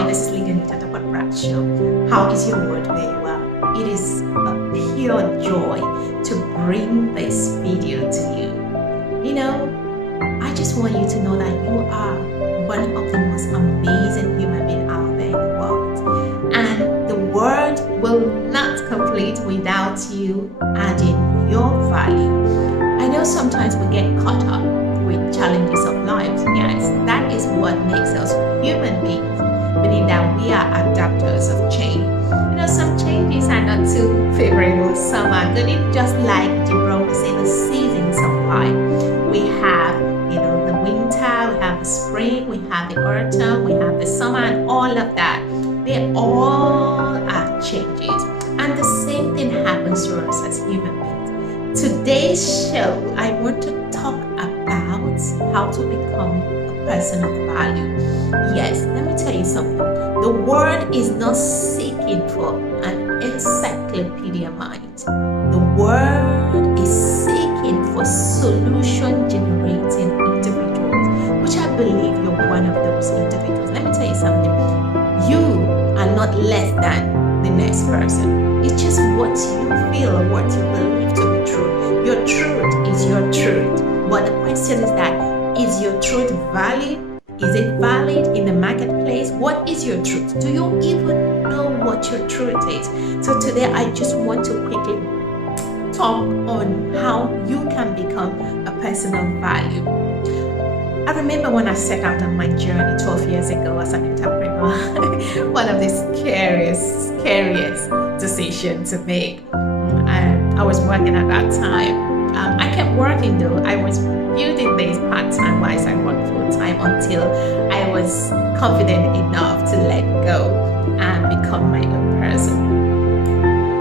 Hi, this is Duckworth-Bradshaw. How is your word where you are? It is a pure joy to bring this video to you. I just want you to know that you are one of the most amazing human beings out there in the world. And the world will not complete without you adding your value. I know sometimes we get caught up with challenges of life. Yes, that is what makes us human beings, meaning that we are adapters of change. Some changes are not too favorable. Some are good. Just like Jibro was saying, the seasons of life. We have, the winter, we have the spring, we have the autumn, we have the summer, and all of that. They all are changes. And the same thing happens to us as human beings. Today's show, I want to talk about how to become a person of value. Yes, let me tell you something. The world is not seeking for an encyclopedia mind. The world is seeking for solution-generating individuals, which I believe you're one of those individuals. Let me tell you something. You are not less than the next person. It's just what you feel or what you believe to be true. Your truth is your truth. But the question is that, is your truth valid? Is it valid in the marketplace? What is your truth? Do you even know what your truth is? So today I just want to quickly talk on how you can become a person of value. I remember when I set out on my journey 12 years ago as an entrepreneur, one of the scariest decisions to make. I was working at that time. I kept working though. I was building this part-time whilst I worked full-time until I was confident enough to let go and become my own person.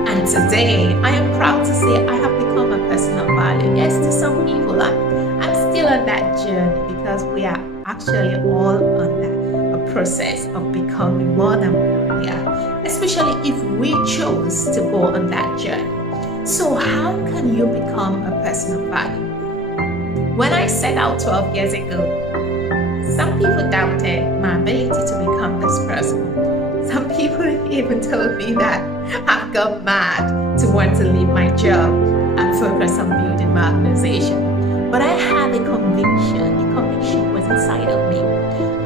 And today, I am proud to say I have become a person of value. Yes, to some people, I'm still on that journey because we are actually all on a process of becoming more than we are, especially if we chose to go on that journey. So how can you become a person of value? When I set out 12 years ago, some people doubted my ability to become this person. Some people even told me that I've gone mad to want to leave my job and focus on building my organization. But I had a conviction. The conviction was inside of me.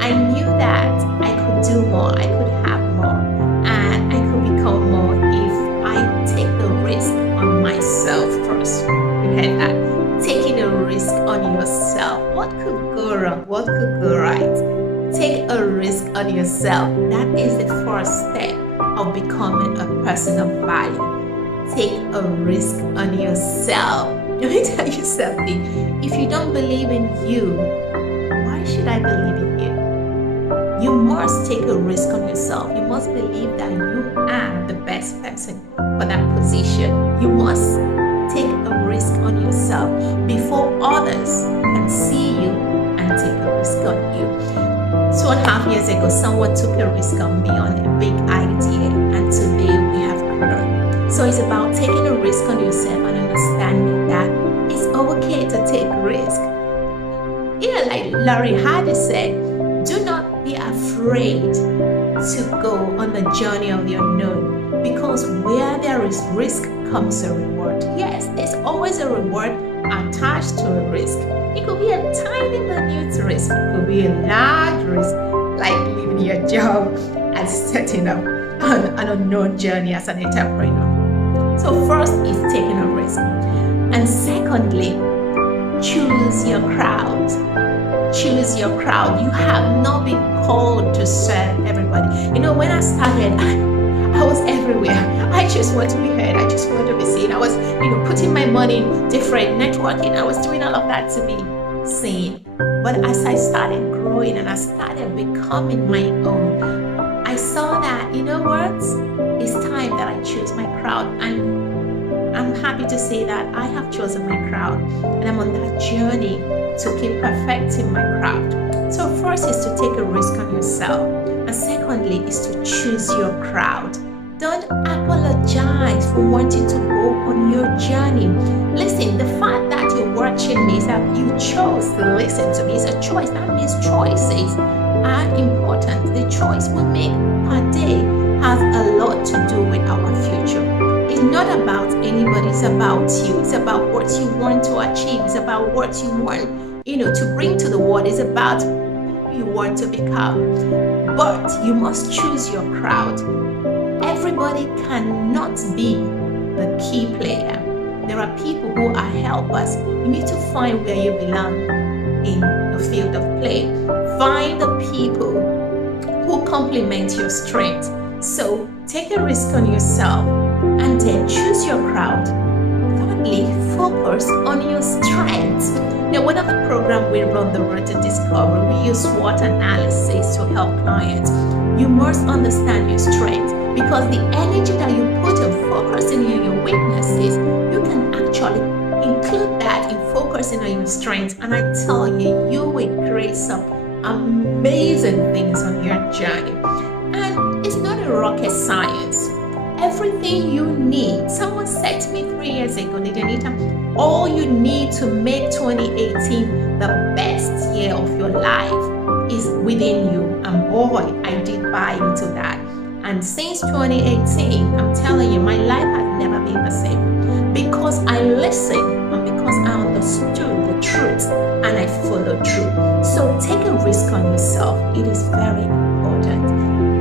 I knew that I could do more, I could have more, and I could become more if I take the risk on myself first. You heard that? Taking a risk on yourself. What could go wrong? What could go right? Take a risk on yourself. That is the first step of becoming a person of value. Take a risk on yourself. Let me tell you something. If you don't believe in you, why should I believe in you? You must take a risk on yourself. You must believe that you are the best person for that position. You must take a risk on yourself before others can see you and take a risk on you. 2.5 years ago, someone took a risk on me on a big idea, and today we have grown. So it's about taking a risk on yourself and understanding that it's okay to take risk. Like Laurie Hardy said, do not be afraid to go on the journey of the unknown, because where there is risk comes a reward. Yes, there's always a reward attached to a risk. It could be a tiny minute risk. It could be a large risk, like leaving your job and setting up an unknown journey as an entrepreneur. So first is taking a risk. And secondly, choose your crowd. Choose your crowd. You have not been called to serve everybody. When I started, I was everywhere. I just want to be heard. I just want to be seen. I was, putting my money in different networking. I was doing all of that to be seen. But as I started growing and I started becoming my own, I saw that, it's time that I choose my crowd. And I'm happy to say that I have chosen my crowd. And I'm on that journey to keep perfecting my craft. So first is to take a risk on yourself. And secondly is to choose your crowd. Don't apologize for wanting to go on your journey. Listen, the fact that you're watching me is that you chose to listen to me. It's a choice. That means choices. are important. The choice we make per day has a lot to do with our future. It's not about anybody, it's about you. It's about what you want to achieve. It's about what you want, to bring to the world. It's about who you want to become. But you must choose your crowd. Everybody cannot be the key player. There are people who are helpers. You need to find where you belong in the field of play. Find the people who complement your strength. So take a risk on yourself and then choose your crowd. Thirdly, focus on your strengths. Now, one of the programs we run, the Road to Discovery, we use SWOT analysis to help clients. You must understand your strengths, because the energy that you put in focusing on your weaknesses, you can actually include that in focusing on your strengths. And I tell you, you will create some amazing things on your journey. And it's not a rocket science. Everything you need. Someone said to me 3 years ago, Lady Anita, all you need to make 2018 the best year of your life is within you. And boy, I did buy into that. And since 2018, I'm telling you, my life has never been the same, because I listened and because I understood the truth and I followed through. So take a risk on yourself. It is very important.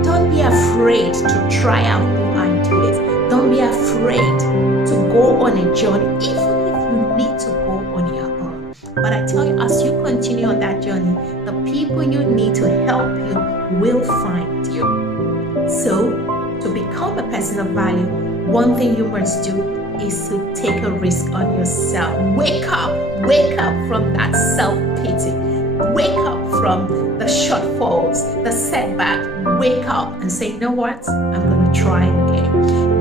Don't be afraid to try out new ideas. Don't be afraid to go on a journey, even if you need to go on your own. But I tell you, as you continue on that journey, the people you need to help you will find you. So, to become a person of value, one thing you must do is to take a risk on yourself. Wake up from that self-pity. Wake up from the shortfalls, the setback. Wake up and say, you know what? I'm going to try again.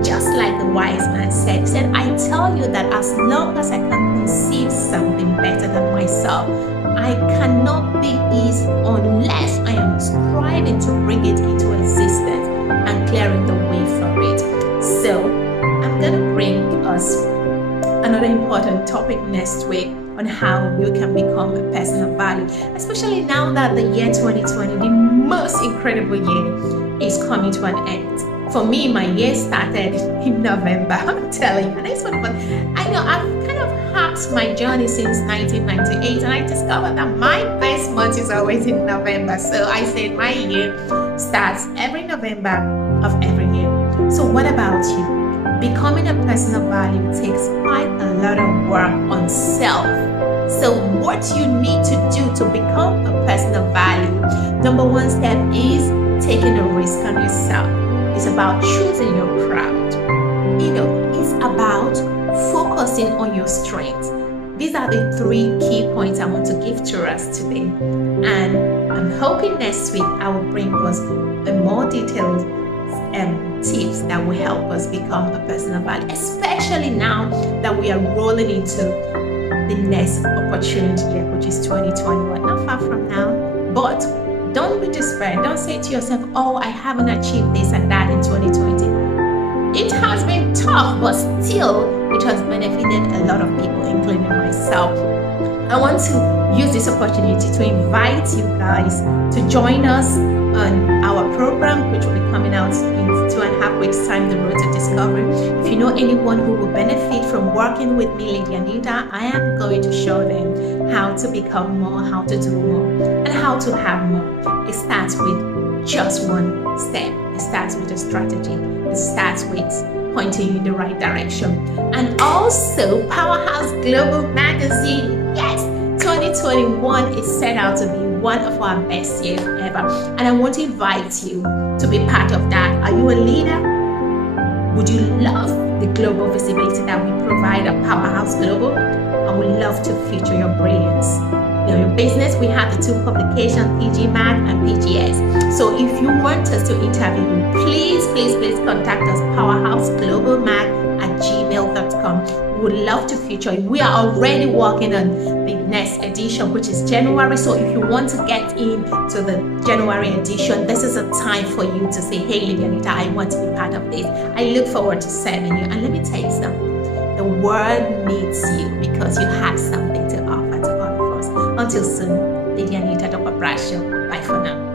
Just like the wise man said, he said, I tell you that as long as I can conceive something better than myself, I cannot be eased unless I am striving to bring it into existence and clearing the way for it. So I'm going to bring us another important topic next week on how you can become a person of value, especially now that the year 2020, the most incredible year, is coming to an end. For me, my year started in November, I'm telling you, and it's funny, but I know I've kind of hacked my journey since 1998, and I discovered that my best month is always in November. So I said my year starts every November of every year. So what about you? Becoming a person of value takes quite a lot of work on self. So what you need to do to become a person of value, number one step is taking a risk on yourself. It's about choosing your crowd. It's about focusing on your strengths. These are the 3 key points I want to give to us today. And I'm hoping next week I will bring us a more detailed tips that will help us become a person of value, especially now that we are rolling into the next opportunity year, which is 2021, not far from now. But don't be despaired. Don't say to yourself, oh, I haven't achieved this and that in 2020. It has been tough, but still it has benefited a lot of people, including myself. I want to use this opportunity to invite you guys to join us on our program, which will be coming out in 2.5 weeks' time, the Road to Discovery. If you know anyone who will benefit from working with me, Lady Anita, I am going to show them how to become more, how to do more, and how to have more. It starts with just one step. It starts with a strategy. It starts with pointing you in the right direction. And also, Powerhouse Global Magazine. Yes, 2021 is set out to be one of our best years ever. And I want to invite you to be part of that. Are you a leader? Would you love the global visibility that we provide at Powerhouse Global? I would love to feature your brilliance. Your business, we have the 2 publications, PG Mag and PGS. So if you want us to interview you, please contact us, powerhouseglobalmag@gmail.com. We would love to feature you. We are already working on the next edition, which is January. So if you want to get into the January edition, this is a time for you to say, hey, Lady Anita, I want to be part of this. I look forward to serving you. And let me tell you something. The world needs you because you have something to offer to all of us. Until soon, Lady Anita, Duckworth-Bradshaw. Bye for now.